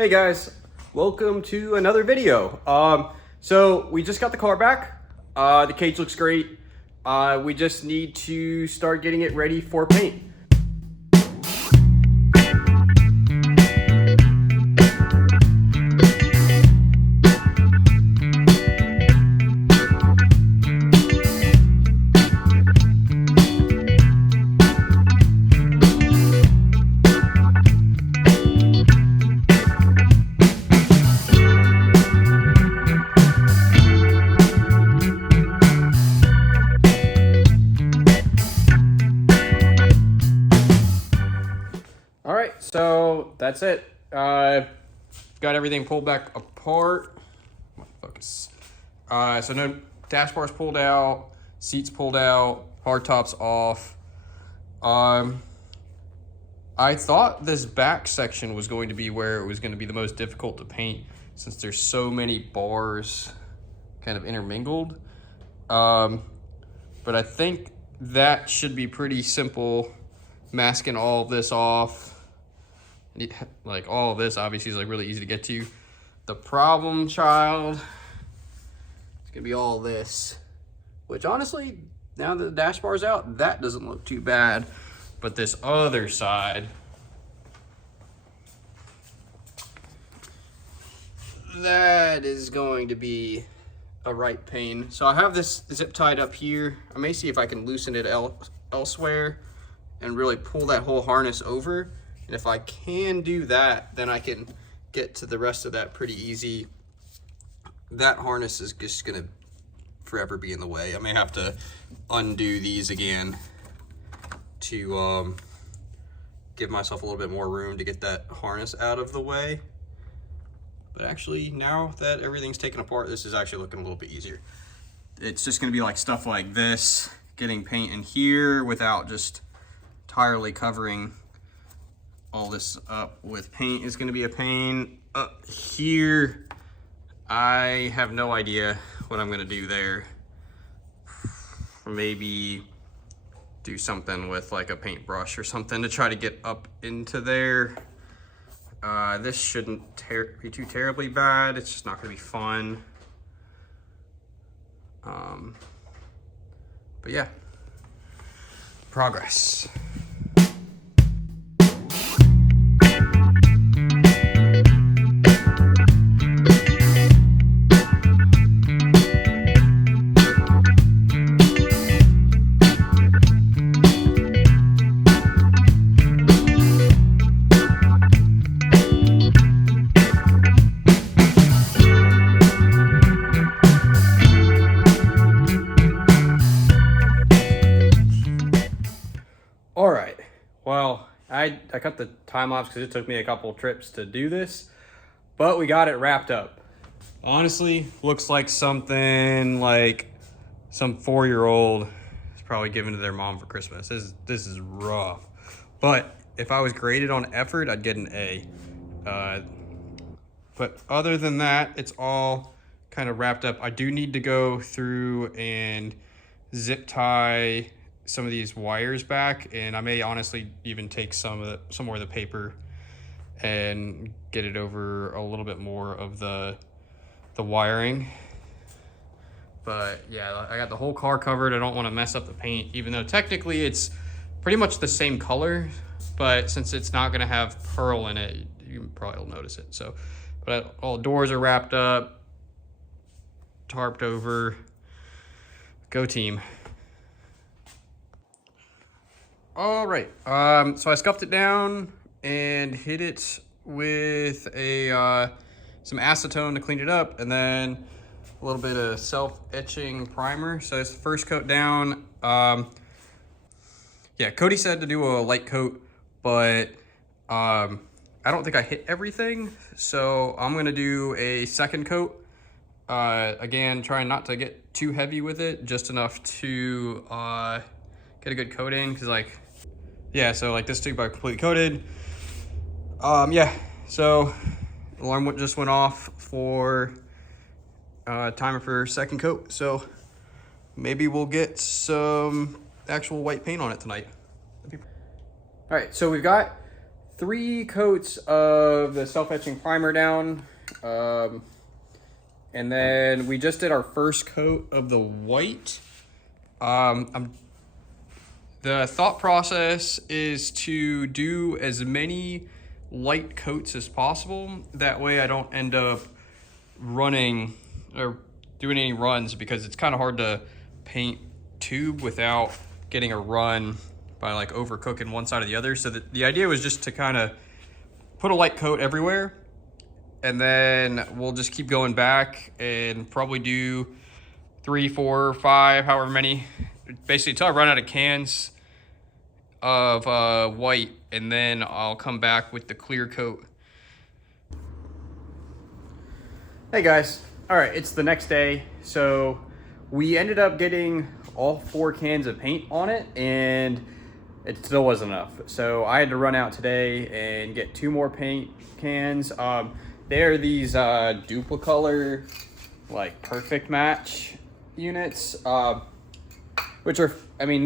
Hey guys, welcome to another video. So we just got the car back. The cage looks great. We just need to start getting it ready for paint. All right, so that's it. Got everything pulled back apart. Focus. So no dash bars pulled out, seats pulled out, hard tops off. I thought this back section was going to be where it was going to be the most difficult to paint, since there's so many bars kind of intermingled. But I think that should be pretty simple. Masking all of this off. Like all of this obviously is like really easy to get to. The problem child is gonna be all this, which honestly, now that the dash bar's out, that doesn't look too bad. But this other side, that is going to be a right pain. So I have this zip tied up here. I may see if I can loosen it elsewhere and really pull that whole harness over. And if I can do that, then I can get to the rest of that pretty easy. That harness is just gonna forever be in the way. I may have to undo these again to give myself a little bit more room to get that harness out of the way. But actually, now that everything's taken apart, this is actually looking a little bit easier. It's just gonna be like stuff like this, getting paint in here without just entirely covering all this up with paint is going to be a pain. Up here, I have no idea what I'm going to do there. Maybe do something with like a paintbrush or something to try to get up into there. This shouldn't be too terribly bad. It's just not going to be fun. But yeah, progress. All right, well, I cut the time lapse because it took me a couple trips to do this, but we got it wrapped up. Honestly, looks like something like some 4-year-old is probably given to their mom for Christmas. This is rough, but if I was graded on effort, I'd get an A. But other than that, it's all kind of wrapped up. I do need to go through and zip tie some of these wires back, and I may honestly even take some more of the paper and get it over a little bit more of the wiring. But yeah, I got the whole car covered. I don't want to mess up the paint, even though technically it's pretty much the same color, but since it's not going to have pearl in it, you probably will notice it. So, but all the doors are wrapped up, tarped over. Go team. All right, so I scuffed it down and hit it with some acetone to clean it up, and then a little bit of self-etching primer. So it's the first coat down. Yeah, Cody said to do a light coat, but I don't think I hit everything, so I'm gonna do a second coat. Again, trying not to get too heavy with it, just enough to get a good coat in, because like, yeah, so like this tube I completely coated. Yeah, so alarm just went off for timer for second coat, so maybe we'll get some actual white paint on it tonight. All right, so we've got 3 coats of the self-etching primer down. And then we just did our first coat of the white. The thought process is to do as many light coats as possible. That way I don't end up running or doing any runs, because it's kind of hard to paint tube without getting a run by like overcooking one side or the other. So the idea was just to kind of put a light coat everywhere, and then we'll just keep going back and probably do 3, 4, 5, however many, basically until I run out of cans of white, and then I'll come back with the clear coat. Hey guys, all right, it's the next day. So we ended up getting all 4 cans of paint on it, and it still wasn't enough. So I had to run out today and get 2 more paint cans. They're these Duplicolor, like perfect match units, which are, I mean,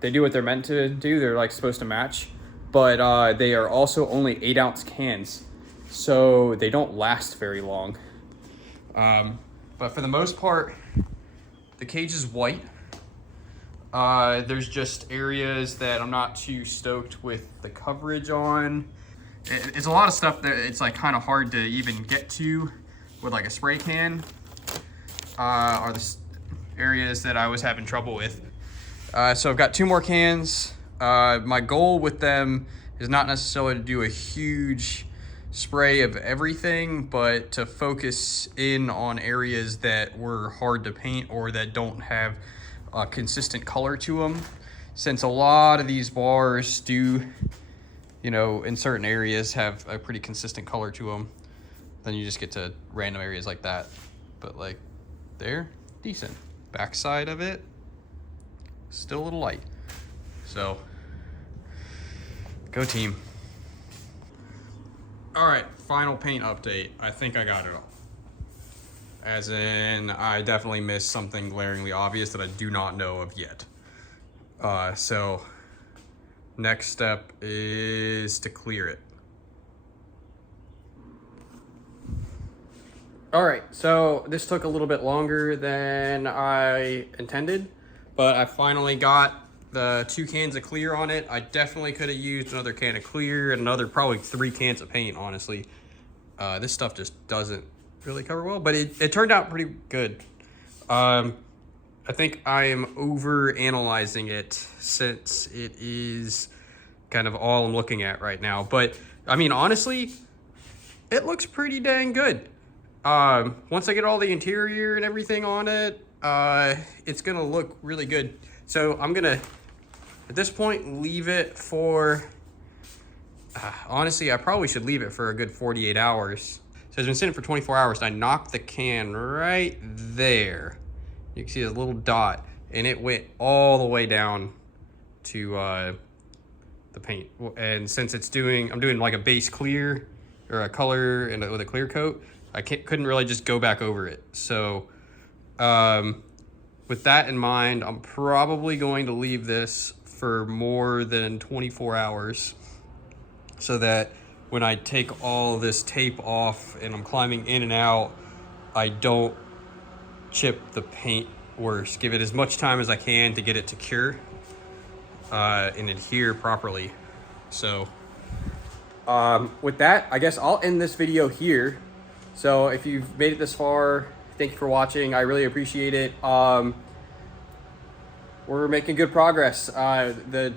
they do what they're meant to do. They're like supposed to match, but they are also only 8-ounce cans, so they don't last very long. But for the most part, the cage is white. There's just areas that I'm not too stoked with the coverage on. It's a lot of stuff that it's like kind of hard to even get to with like a spray can, are the areas that I was having trouble with. So I've got 2 more cans. My goal with them is not necessarily to do a huge spray of everything, but to focus in on areas that were hard to paint or that don't have a consistent color to them. Since a lot of these bars do, you know, in certain areas have a pretty consistent color to them, then you just get to random areas like that. But like they're decent. Backside of it, still a little light. So go team. All right, final paint update. I think I got it all. As in, I definitely missed something glaringly obvious that I do not know of yet. So next step is to clear it. All right, so this took a little bit longer than I intended, but I finally got the 2 cans of clear on it. I definitely could have used another can of clear and another probably 3 cans of paint, honestly. This stuff just doesn't really cover well, but it turned out pretty good. I think I am over analyzing it since it is kind of all I'm looking at right now. But I mean, honestly, it looks pretty dang good. Once I get all the interior and everything on it, it's gonna look really good. So I'm gonna, at this point, leave it for, honestly, I probably should leave it for a good 48 hours. So it's been sitting for 24 hours, and I knocked the can right there. You can see a little dot, and it went all the way down to the paint. And since it's I'm doing like a base clear or a color and with a clear coat, I couldn't really just go back over it. So with that in mind, I'm probably going to leave this for more than 24 hours so that when I take all this tape off and I'm climbing in and out, I don't chip the paint worse. Give it as much time as I can to get it to cure and adhere properly. So with that, I guess I'll end this video here. So if you've made it this far, thank you for watching. I really appreciate it. We're making good progress. The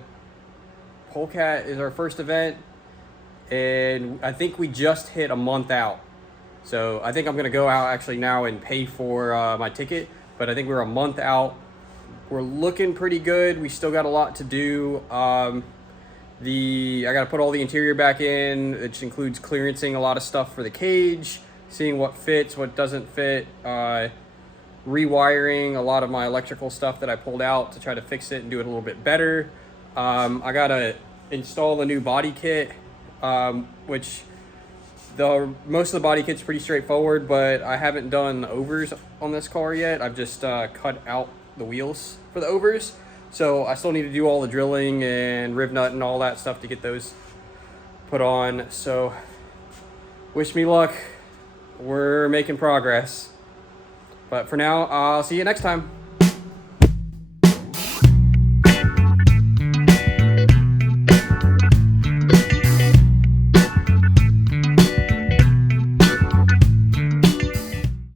Polecat is our first event, and I think we just hit a month out. So I think I'm gonna go out actually now and pay for my ticket, but I think we're a month out. We're looking pretty good. We still got a lot to do. I gotta put all the interior back in, which includes clearancing a lot of stuff for the cage, seeing what fits, what doesn't fit, rewiring a lot of my electrical stuff that I pulled out to try to fix it and do it a little bit better. I gotta install the new body kit, which most of the body kit's pretty straightforward, but I haven't done the overs on this car yet. I've just cut out the wheels for the overs. So I still need to do all the drilling and riv nut and all that stuff to get those put on. So wish me luck. We're making progress. But for now, I'll see you next time.